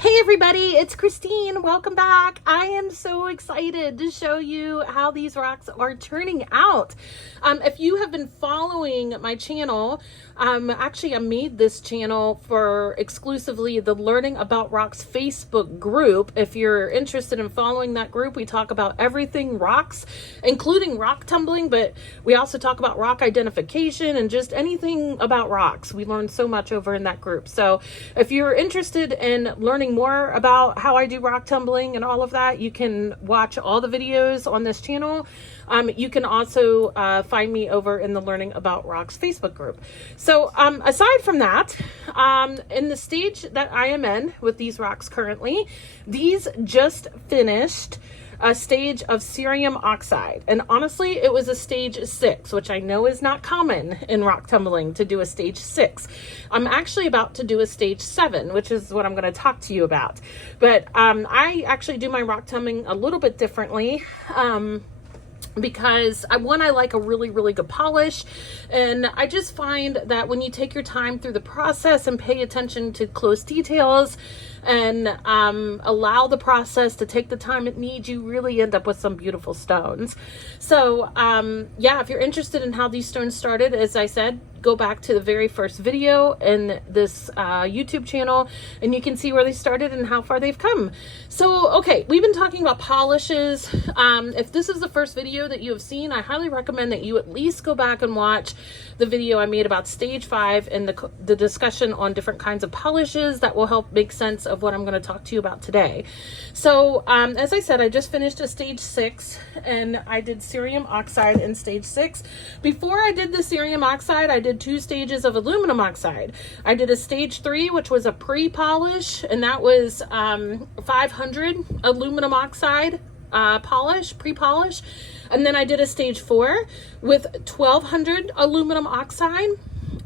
Hey everybody, it's Christine. Welcome back. I am so excited to show you how these rocks are turning out. If you have been following my channel, actually I made this channel for exclusively the Learning About Rocks Facebook group. If you're interested in following that group, we talk about everything rocks, including rock tumbling, but we also talk about rock identification and just anything about rocks. We learn so much over in that group. So if you're interested in learning more about how I do rock tumbling and all of that, you can watch all the videos on this channel. You can also find me over in the Learning About Rocks Facebook group. So aside from that, in the stage that I am in with these rocks currently, these just finished a stage of cerium oxide, and honestly it was a stage 6, which I know is not common in rock tumbling to do a stage 6. I'm actually about to do a stage 7, which is what I'm going to talk to you about, but I actually do my rock tumbling a little bit differently. Because I like a really good polish, and I just find that when you take your time through the process and pay attention to close details and allow the process to take the time it needs, you really end up with some beautiful stones. So yeah, if you're interested in how these stones started, as I said, go back to the very first video in this YouTube channel and you can see where they started and how far they've come. So okay, we've been talking about polishes. If this is the first video that you have seen, I highly recommend that you at least go back and watch the video I made about stage 5 and the discussion on different kinds of polishes. That will help make sense of what I'm going to talk to you about today. So as I said, I just finished a stage 6 and I did cerium oxide in stage 6. Before I did the cerium oxide, I did 2 stages of aluminum oxide. I did a stage 3, which was a pre-polish, and that was 500 aluminum oxide pre-polish. And then I did a stage 4 with 1200 aluminum oxide.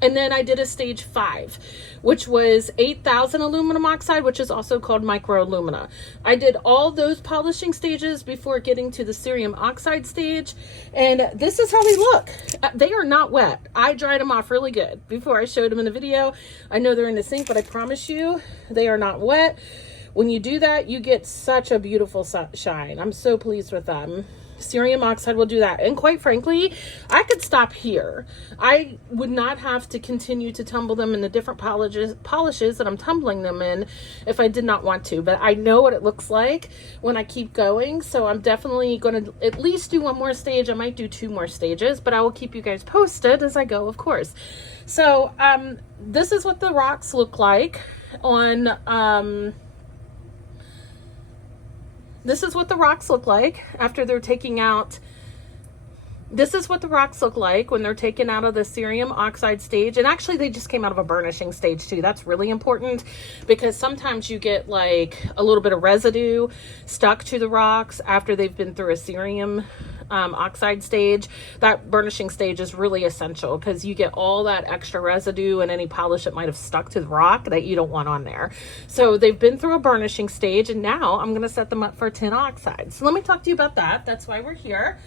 And then I did a stage 5, which was 8,000 aluminum oxide, which is also called micro alumina. I did all those polishing stages before getting to the cerium oxide stage. And this is how they look. They are not wet. I dried them off really good before I showed them in the video. I know they're in the sink, but I promise you they are not wet. When you do that, you get such a beautiful shine. I'm so pleased with them. Cerium oxide will do that. And quite frankly, I could stop here. I would not have to continue to tumble them in the different polishes that I'm tumbling them in if I did not want to. But I know what it looks like when I keep going. So I'm definitely going to at least do one more stage. I might do 2 more stages, but I will keep you guys posted as I go, of course. So this is what the rocks look like on... This is what the rocks look like after they're taking out. This is what the rocks look like when they're taken out of the cerium oxide stage. And actually they just came out of a burnishing stage too. That's really important because sometimes you get like a little bit of residue stuck to the rocks after they've been through a cerium oxide stage. That burnishing stage is really essential because you get all that extra residue and any polish that might have stuck to the rock that you don't want on there. So they've been through a burnishing stage, and now I'm going to set them up for tin oxide. So let me talk to you about that. That's why we're here.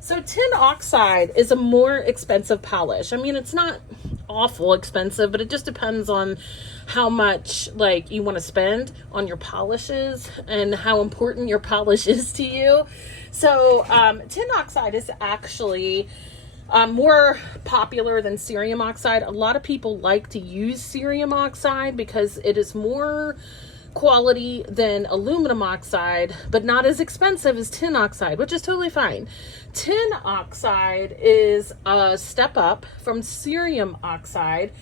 So tin oxide is a more expensive polish. I mean, it's not awful expensive, but it just depends on how much like you want to spend on your polishes and how important your polish is to you. So tin oxide is actually more popular than cerium oxide. A lot of people like to use cerium oxide because it is more quality than aluminum oxide, but not as expensive as tin oxide, which is totally fine. Tin oxide is a step up from cerium oxide,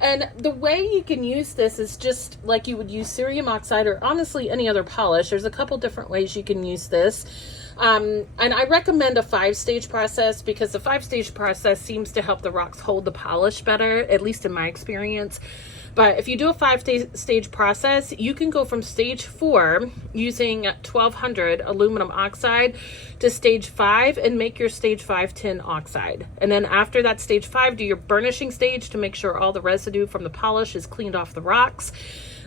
and the way you can use this is just like you would use cerium oxide or honestly any other polish. There's a couple different ways you can use this. And I recommend a 5-stage process because the 5-stage process seems to help the rocks hold the polish better, at least in my experience. But if you do a 5-stage process, you can go from stage 4 using 1200 aluminum oxide to stage 5 and make your stage 5 tin oxide. And then after that stage 5, do your burnishing stage to make sure all the residue from the polish is cleaned off the rocks.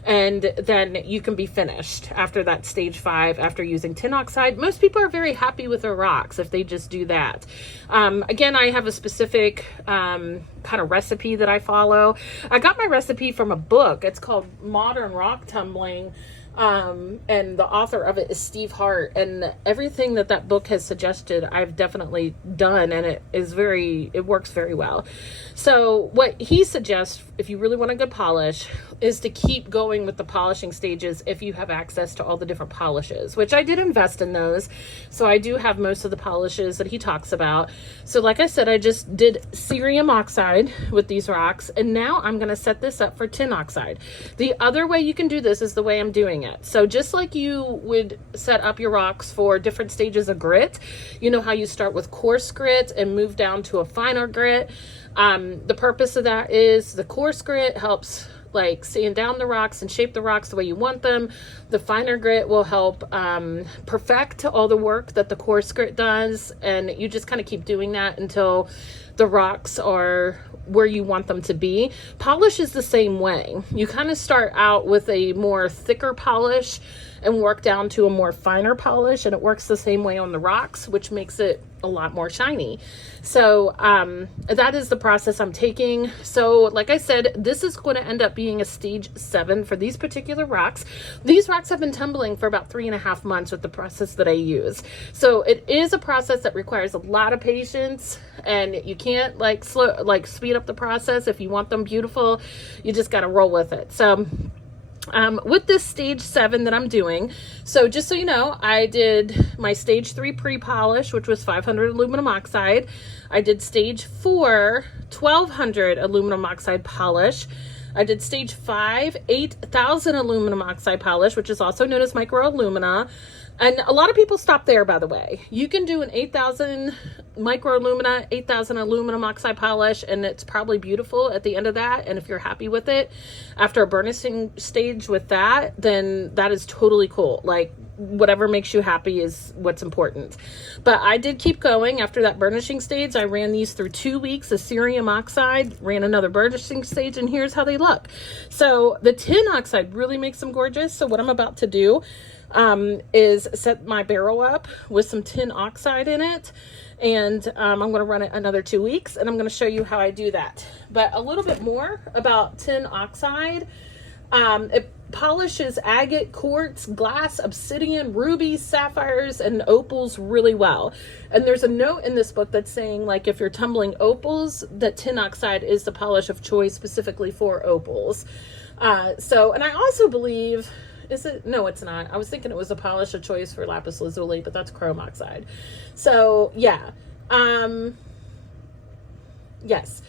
and then you can be finished after that stage 5 after using tin oxide. Most people are very happy with their rocks if they just do that. Again, I have a specific kind of recipe that I follow. I got my recipe from a book. It's called Modern Rock Tumbling. And the author of it is Steve Hart, and everything that book has suggested I've definitely done, and it works very well. So what he suggests, if you really want a good polish, is to keep going with the polishing stages if you have access to all the different polishes, which I did invest in those. So I do have most of the polishes that he talks about. So like I said, I just did cerium oxide with these rocks, and now I'm going to set this up for tin oxide. The other way you can do this is the way I'm doing it. So just like you would set up your rocks for different stages of grit, you know how you start with coarse grit and move down to a finer grit. The purpose of that is the coarse grit helps like sand down the rocks and shape the rocks the way you want them. The finer grit will help perfect all the work that the coarse grit does, and you just kind of keep doing that until the rocks are where you want them to be. Polish is the same way. You kind of start out with a more thicker polish and work down to a more finer polish, and it works the same way on the rocks, which makes it a lot more shiny. So that is the process I'm taking. So like I said, this is going to end up being a stage 7 for these particular rocks. These rocks have been tumbling for about 3.5 months with the process that I use. So it is a process that requires a lot of patience, and you can't speed up the process. If you want them beautiful, you just got to roll with it. So with this stage 7 that I'm doing, so just so you know, I did my stage 3 pre-polish, which was 500 aluminum oxide. I did stage 4 1200 aluminum oxide polish. I did stage 5 8000 aluminum oxide polish, which is also known as micro alumina. And a lot of people stop there, by the way. You can do an 8,000 micro alumina, 8,000 aluminum oxide polish, and it's probably beautiful at the end of that. And if you're happy with it after a burnishing stage with that, then that is totally cool. Like, whatever makes you happy is what's important. But I did keep going after that burnishing stage. I ran these through 2 weeks of cerium oxide, ran another burnishing stage, and here's how they look. So the tin oxide really makes them gorgeous. So what I'm about to do is set my barrel up with some tin oxide in it, and I'm going to run it another 2 weeks, and I'm going to show you how I do that. But a little bit more about tin oxide. It polishes agate, quartz, glass, obsidian, rubies, sapphires, and opals really well. And there's a note in this book that's saying, like, if you're tumbling opals, that tin oxide is the polish of choice specifically for opals. And I also believe, is it? No, it's not. I was thinking it was a polish of choice for lapis lazuli, but that's chrome oxide. So yeah. Yes.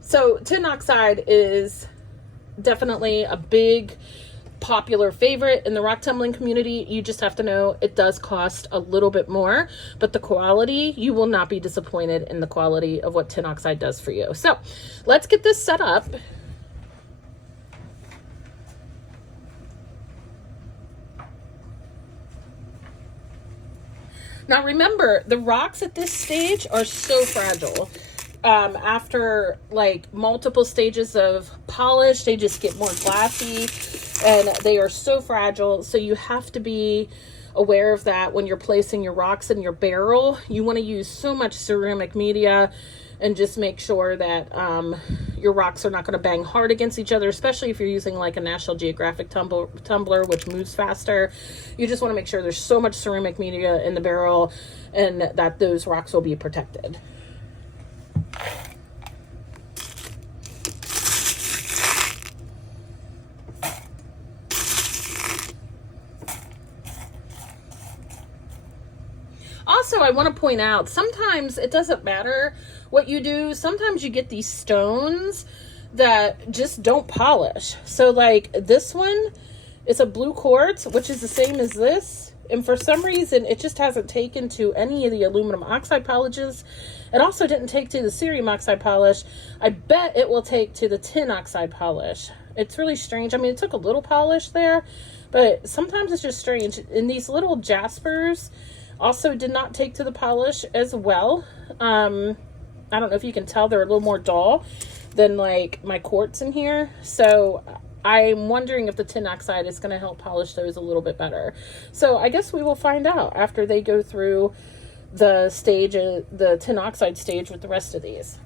So tin oxide is definitely a big popular favorite in the rock tumbling community. You just have to know it does cost a little bit more, but the quality, you will not be disappointed in the quality of what tin oxide does for you. So let's get this set up. Now remember, the rocks at this stage are so fragile. After like multiple stages of polish, they just get more glassy, and they are so fragile. So you have to be aware of that when you're placing your rocks in your barrel. You want to use so much ceramic media and just make sure that your rocks are not going to bang hard against each other, especially if you're using like a National Geographic tumbler, which moves faster. You just want to make sure there's so much ceramic media in the barrel and that those rocks will be protected. Also, I want to point out, sometimes it doesn't matter what you do. Sometimes you get these stones that just don't polish. So like this one, it's a blue quartz, which is the same as this. And for some reason, it just hasn't taken to any of the aluminum oxide polishes. It also didn't take to the cerium oxide polish. I bet it will take to the tin oxide polish. It's really strange. I mean, it took a little polish there, but sometimes it's just strange. And these little jaspers also did not take to the polish as well. I don't know if you can tell, they're a little more dull than like my quartz in here. So I'm wondering if the tin oxide is going to help polish those a little bit better. So I guess we will find out after they go through the stage, the tin oxide stage with the rest of these.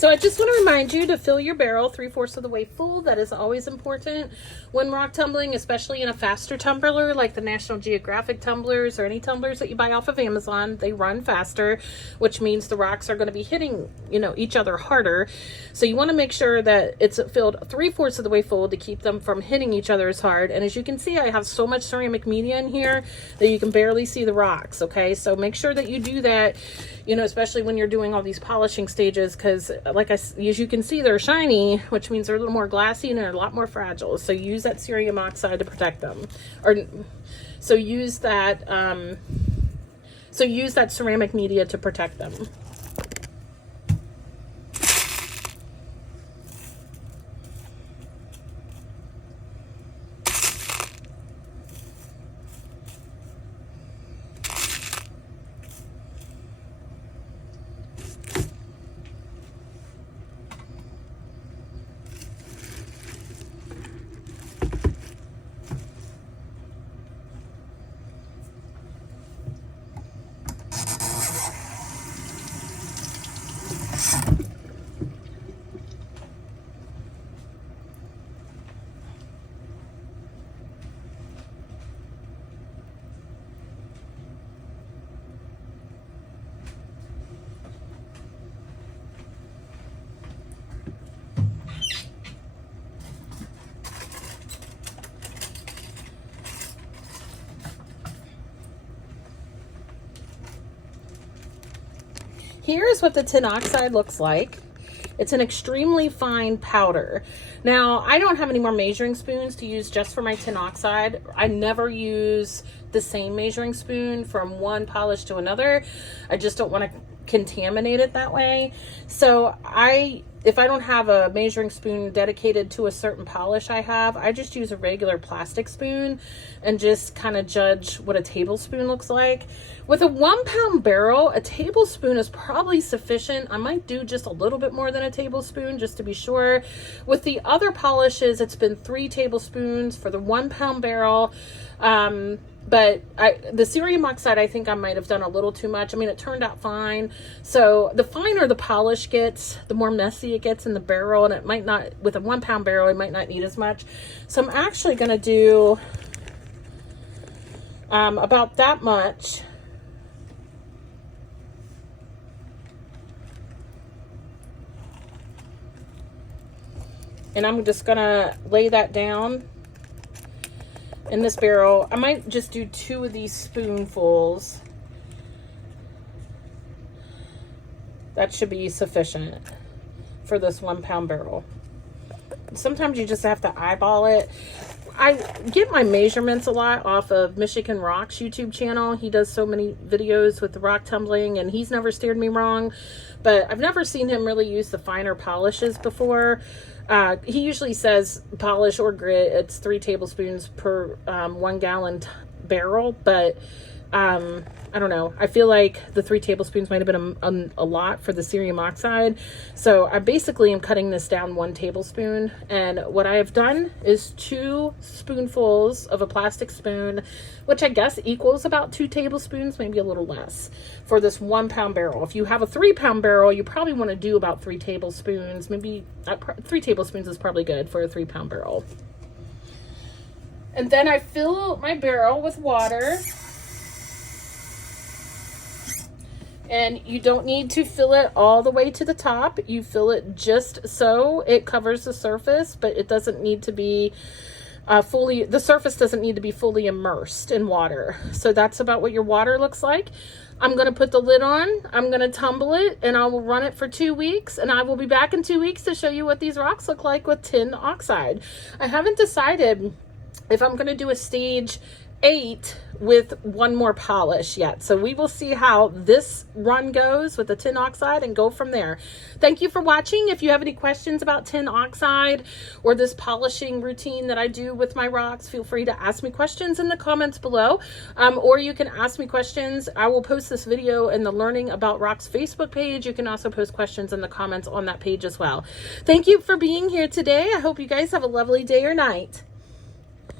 So I just want to remind you to fill your barrel 3/4 of the way full. That is always important when rock tumbling, especially in a faster tumbler like the National Geographic tumblers or any tumblers that you buy off of Amazon. They run faster, which means the rocks are going to be hitting, you know, each other harder. So you want to make sure that it's filled 3/4 of the way full to keep them from hitting each other as hard. And as you can see, I have so much ceramic media in here that you can barely see the rocks. Okay, so make sure that you do that, you know, especially when you're doing all these polishing stages, because as you can see, they're shiny, which means they're a little more glassy and they're a lot more fragile. So use that cerium oxide to protect them, so use that ceramic media to protect them. Here's what the tin oxide looks like. It's an extremely fine powder. Now, I don't have any more measuring spoons to use just for my tin oxide. I never use the same measuring spoon from one polish to another. I just don't want to contaminate it that way. So if I don't have a measuring spoon dedicated to a certain polish I just use a regular plastic spoon and just kind of judge what a tablespoon looks like. With a 1 pound barrel, a tablespoon is probably sufficient. I might do just a little bit more than a tablespoon just to be sure. With the other polishes, it's been 3 tablespoons for the 1 pound barrel. But the cerium oxide, I think I might have done a little too much. I mean, it turned out fine. So the finer the polish gets, the more messy it gets in the barrel, and it might not, with a 1 pound barrel, it might not need as much. So I'm actually going to do about that much. And I'm just going to lay that down in this barrel. I might just do 2 of these spoonfuls. That should be sufficient for this 1 pound barrel. Sometimes you just have to eyeball it. I get my measurements a lot off of Michigan Rock's YouTube channel. He does so many videos with the rock tumbling, and he's never steered me wrong. But I've never seen him really use the finer polishes before. He usually says polish or grit, it's 3 tablespoons per 1 gallon barrel, but I don't know. I feel like the 3 tablespoons might have been a lot for the cerium oxide. So I basically am cutting this down 1 tablespoon. And what I have done is 2 spoonfuls of a plastic spoon, which I guess equals about 2 tablespoons, maybe a little less, for this 1 pound barrel. If you have a 3 pound barrel, you probably want to do about 3 tablespoons. Maybe 3 tablespoons is probably good for a 3 pound barrel. And then I fill my barrel with water. And you don't need to fill it all the way to the top. You fill it just so it covers the surface, but it doesn't need to be the surface doesn't need to be fully immersed in water. So that's about what your water looks like. I'm going to put the lid on. I'm going to tumble it, and I will run it for 2 weeks, and I will be back in 2 weeks to show you what these rocks look like with tin oxide. I haven't decided if I'm going to do a stage 8 with 1 more polish yet. So we will see how this run goes with the tin oxide and go from there. Thank you for watching. If you have any questions about tin oxide or this polishing routine that I do with my rocks, feel free to ask me questions in the comments below. Or you can ask me questions. I will post this video in the Learning About Rocks Facebook page. You can also post questions in the comments on that page as well. Thank you for being here today. I hope you guys have a lovely day or night.